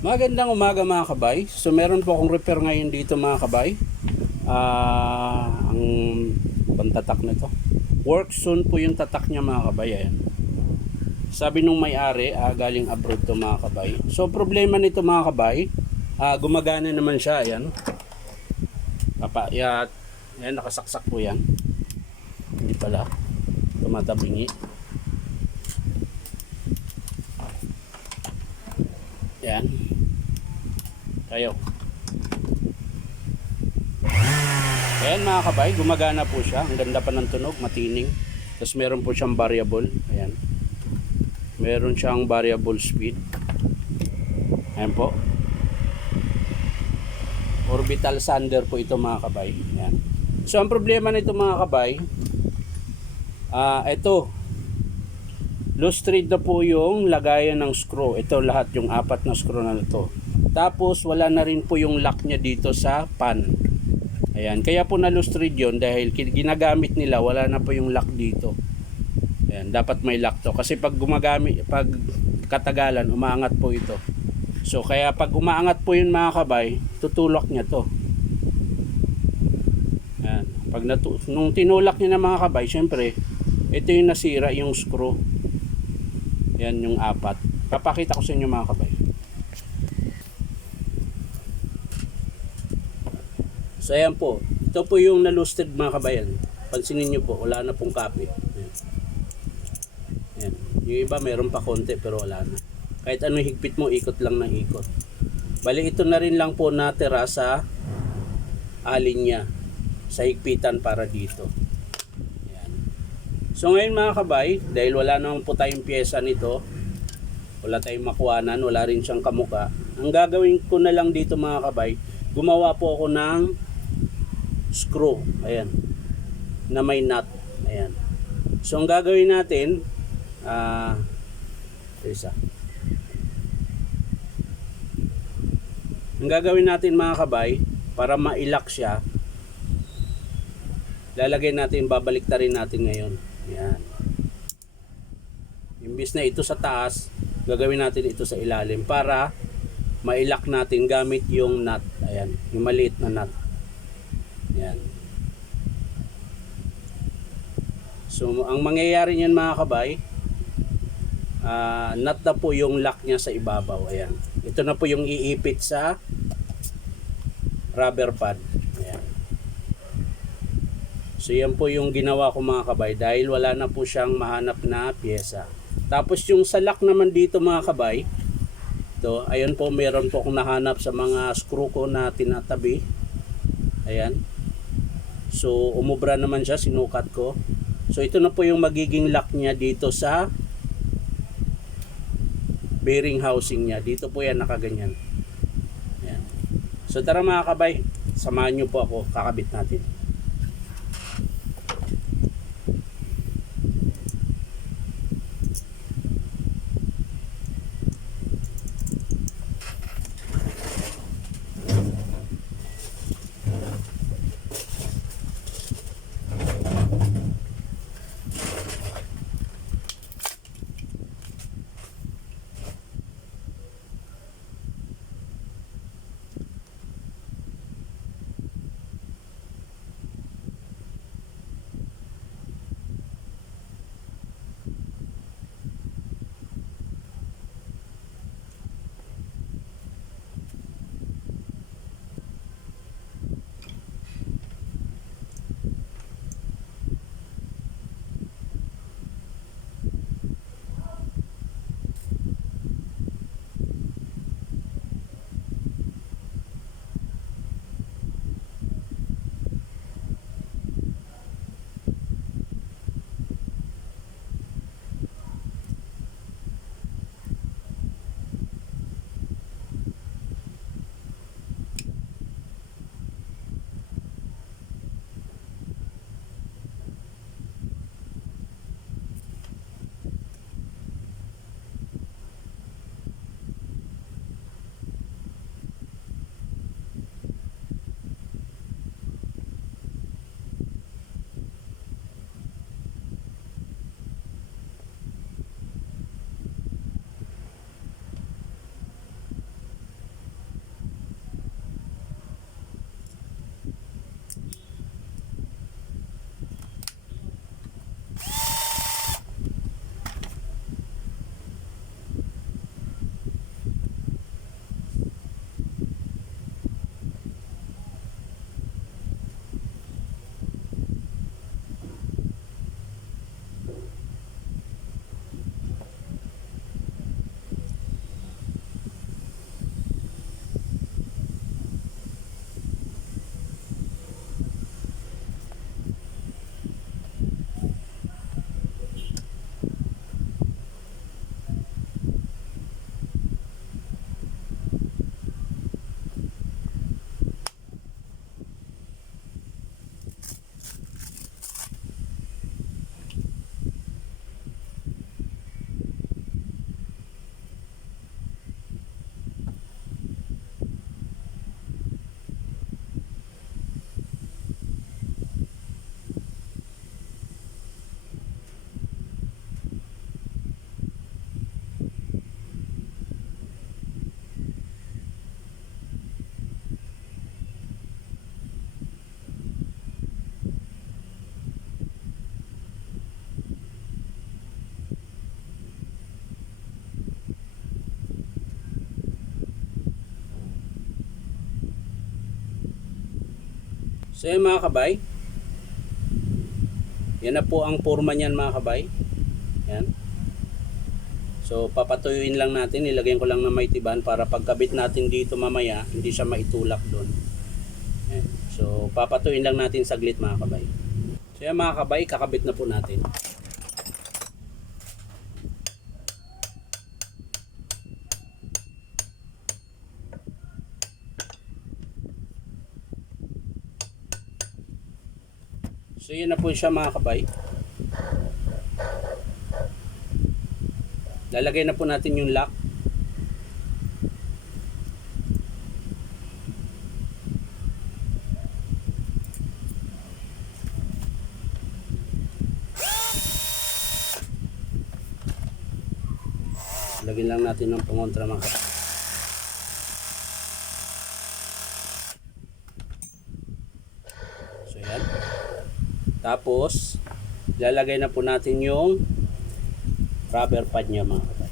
Magandang umaga mga kabay. So meron po akong repair ngayon dito mga kabay. Ang pantatak nito. Work soon po yung tatak niya mga kabay. Ayan. Sabi nung may-ari, galing abroad to mga kabay. So problema nito mga kabay, gumagana naman siya. Ayan. Ayan, nakasaksak po yan. Hindi pala. Tumatabingi. Ayan. Kayo. Ayan mga kabay, gumagana po siya. Ang ganda pa ng tunog, matining. Tapos meron po siyang variable. Ayan. Meron siyang variable speed. Ayan po. Orbital sander po ito mga kabay. Ayan. So ang problema nito mga kabay, ito. Loose thread na po yung lagayan ng screw. Ito lahat yung 4 na screw na ito. Tapos wala na rin po yung lock niya dito sa pan. Ayan, kaya po na loose thread yun dahil ginagamit nila, wala na po yung lock dito. Ayan, dapat may lock to kasi pag katagalan umaangat po ito. So kaya pag umaangat po yun mga kabay, tutulak niya to. Ayan, nung tinulak niya na mga kabay, syempre ito yung nasira yung screw. Yan yung 4. Papakita ko sa inyo mga kabay. So ayan po. Ito po yung nalusted mga kabayan. Pansinin nyo po, wala na pong copy. Ayan. Ayan. Yung iba meron pa konti pero wala na. Kahit anong higpit mo, ikot lang ng ikot. Bali ito na rin lang po natira sa alin niya. Sa higpitan para dito. So ngayon mga kabay, dahil wala naman po tayong pyesa nito, wala tayong makuhanan, wala rin siyang kamuka, ang gagawin ko na lang dito mga kabay, gumawa po ako ng screw, ayan, na may nut, ayan. So ang gagawin natin, isa. Ang gagawin natin mga kabay, para ma-lock siya, lalagay natin, babaliktarin natin ngayon. Yan. Imbis na ito sa taas, gagawin natin ito sa ilalim para mailak natin gamit yung nut. Ayan, yung maliit na nut. Yan. So, ang mangyayari niyan mga kabay, nut na po yung lock niya sa ibabaw. Ayan. Ito na po yung iipit sa rubber pad. Ayan. So yan po yung ginawa ko mga kabay dahil wala na po siyang mahanap na pyesa. Tapos yung sa lock naman dito mga kabay, ito, ayun po meron po akong nahanap sa mga screw ko na tinatabi. Ayan. So umubra naman siya, sinukat ko. So ito na po yung magiging lock niya dito sa bearing housing niya. Dito po yan nakaganyan. Ayan. So tara mga kabay, samahan nyo po ako, kakabit natin. So yan mga kabay, yan na po ang forma niyan mga kabay. Yan. So papatuyuin lang natin, ilagyan ko lang ng may tiban para pagkabit natin dito mamaya hindi siya maitulak doon. Yan. So papatuyuin lang natin saglit mga kabay. So yan mga kabay, kakabit na po natin. So yun na po siya mga kabay. Lalagay na po natin yung lock. Lagyan lang natin ng pangontra mga kabay. So yan. Tapos lalagay na po natin yung rubber pad niya mga kabay.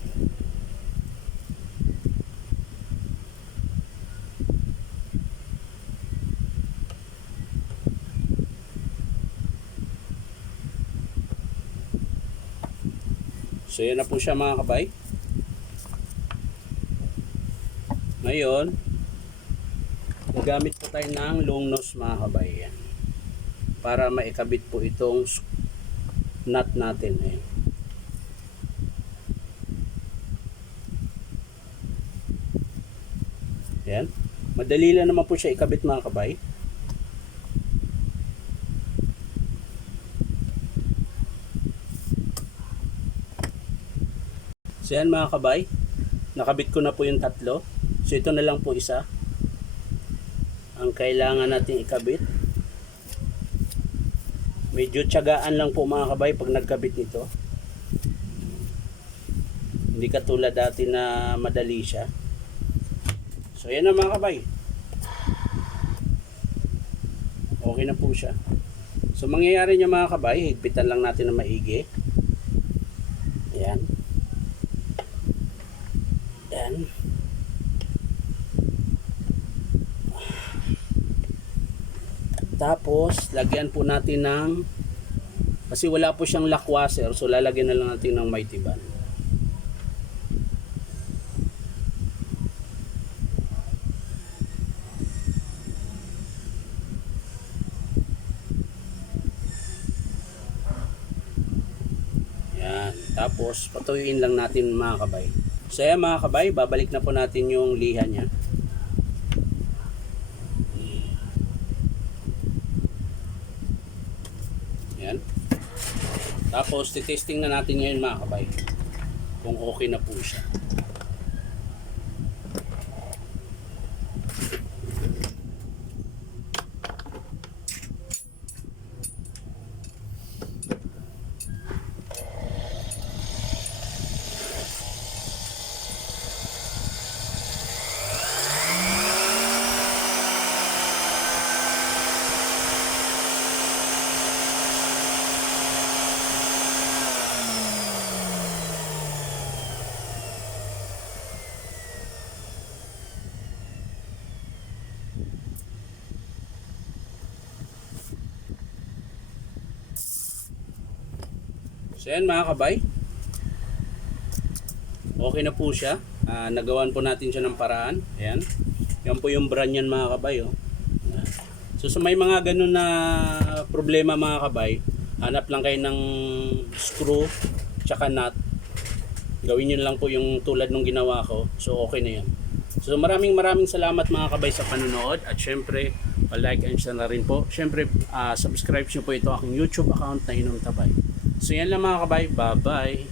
So yan na po siya mga kabay. Ngayon gagamit po tayo ng long nose mga kabay. Yan. Para maikabit po itong nut natin. Ayan. Yan. Madali lang naman po siya ikabit mga kabay. So yan mga kabay. Nakabit ko na po yung tatlo. So ito na lang po isa. Ang kailangan natin ikabit. Medyo tiyagaan lang po mga kabay pag nagkabit nito. Hindi katulad dati na madali siya. So yan na mga kabay. Okay na po siya. So mangyayari niya mga kabay, higpitan lang natin na maigi. Ayan. Ayan. Tapos lagyan po natin ng, kasi wala po siyang lock washer, so lalagyan na lang natin ng may tiban. Tapos patuyuin lang natin mga kabay. So yan mga kabay, babalik na po natin yung liha niya. Yan. Tapos titesting na natin ngayon mga kabay kung okay na po siya. So yan mga kabay, okay na po siya. Nagawan po natin siya ng paraan. Ayan. Yan po yung brand yan mga kabay. Oh. So sa may mga ganun na problema mga kabay, hanap lang kayo ng screw tsaka nut. Gawin nyo lang po yung tulad nung ginawa ko. So okay na yan. So maraming salamat mga kabay sa panonood. At syempre, like and share na rin po. Syempre, subscribe nyo po ito aking YouTube account na Inom Tabay. So yan lang mga kabay. Bye bye.